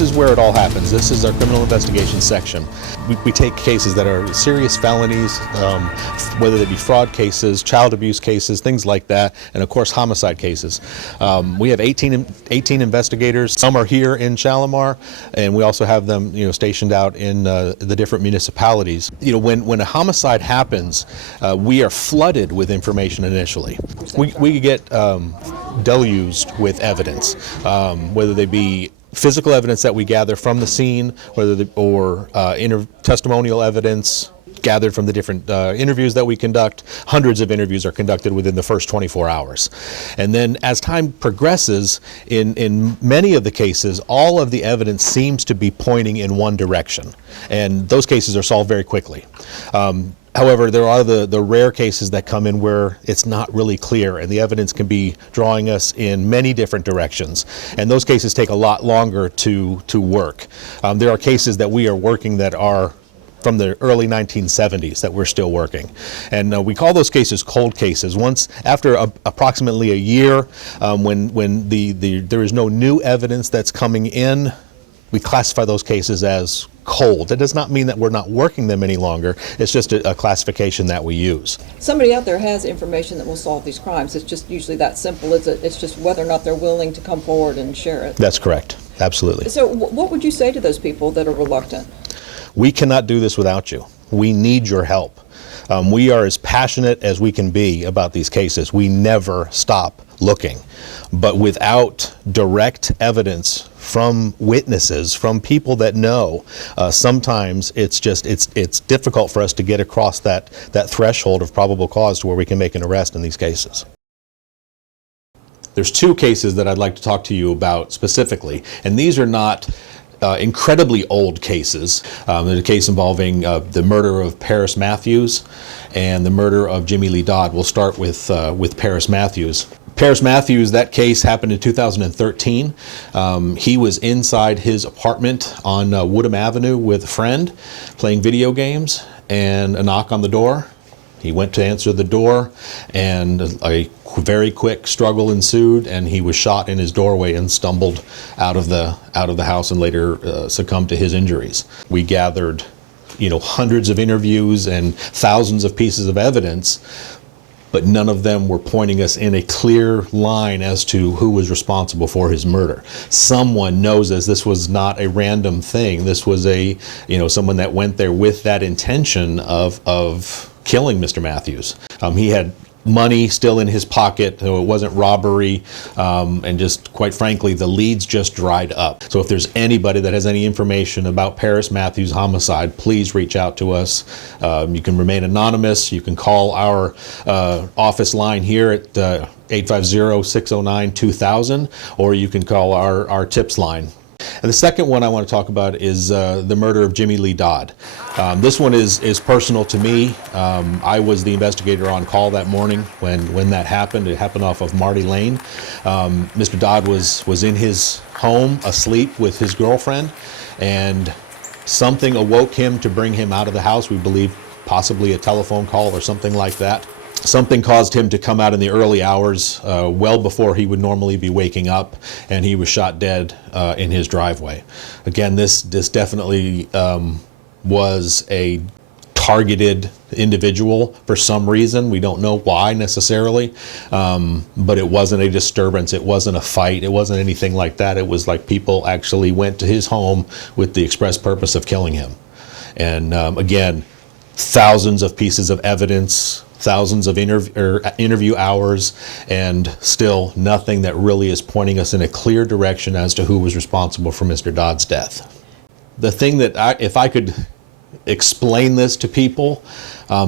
This is where it all happens. This is our criminal investigation section. We take cases that are serious felonies, whether they be fraud cases, child abuse cases, things like that, and of course homicide cases. We have 18 investigators. Some are here in Shalimar, and we also have them, stationed out in the different municipalities. When a homicide happens, we are flooded with information initially. We get deluged with evidence, whether they be physical evidence that we gather from the scene, or testimonial evidence gathered from the different interviews that we conduct. Hundreds of interviews are conducted within the first 24 hours. And then as time progresses, in many of the cases, all of the evidence seems to be pointing in one direction. And those cases are solved very quickly. However, there are the rare cases that come in where it's not really clear and the evidence can be drawing us in many different directions. And those cases take a lot longer to work. There are cases that we are working that are from the early 1970s that we're still working. And we call those cases cold cases. Once, after approximately a year, when there is no new evidence that's coming in, we classify those cases as cold. That does not mean that we're not working them any longer. It's just a classification that we use. Somebody out there has information that will solve these crimes. It's just usually that simple. It's just whether or not they're willing to come forward and share it. That's correct. Absolutely. So what would you say to those people that are reluctant? We cannot do this without you. We need your help. We are as passionate as we can be about these cases. We never stop looking. But without direct evidence from witnesses, from people that know, sometimes it's difficult for us to get across that threshold of probable cause to where we can make an arrest in these cases. There's two cases that I'd like to talk to you about specifically, and these are not incredibly old cases. There's a case involving the murder of Paris Matthews and the murder of Jimmy Lee Dodd. We'll start with Paris Matthews. Paris Matthews, that case happened in 2013. He was inside his apartment on Woodham Avenue with a friend playing video games, and a knock on the door. He went to answer the door, and a very quick struggle ensued, and he was shot in his doorway and stumbled out of the house and later succumbed to his injuries. We gathered, hundreds of interviews and thousands of pieces of evidence, but none of them were pointing us in a clear line as to who was responsible for his murder. Someone knows this. This was not a random thing. This was someone that went there with that intention of killing Mr. Matthews. He had money still in his pocket, so it wasn't robbery, and just quite frankly, the leads just dried up. So if there's anybody that has any information about Paris Matthews' homicide, please reach out to us. You can remain anonymous. You can call our office line here at 850-609-2000, or you can call our tips line. And the second one I want to talk about is the murder of Jimmy Lee Dodd. This one is personal to me. I was the investigator on call that morning when that happened. It happened off of Marty Lane. Mr. Dodd was in his home asleep with his girlfriend, and something awoke him to bring him out of the house. We believe possibly a telephone call or something like that. Something caused him to come out in the early hours, well before he would normally be waking up, and he was shot dead in his driveway. Again, this definitely was a targeted individual for some reason. We don't know why necessarily, but it wasn't a disturbance. It wasn't a fight. It wasn't anything like that. It was like people actually went to his home with the express purpose of killing him. And again, thousands of pieces of evidence, thousands of interview hours, and still nothing that really is pointing us in a clear direction as to who was responsible for Mr. Dodd's death. The thing that if I could explain this to people,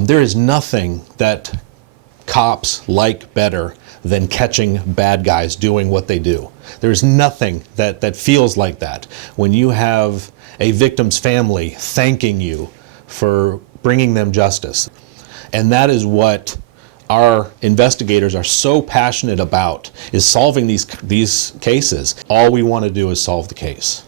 there is nothing that cops like better than catching bad guys doing what they do. There's nothing that feels like that. When you have a victim's family thanking you for bringing them justice. And that is what our investigators are so passionate about, is solving these cases. All we want to do is solve the case.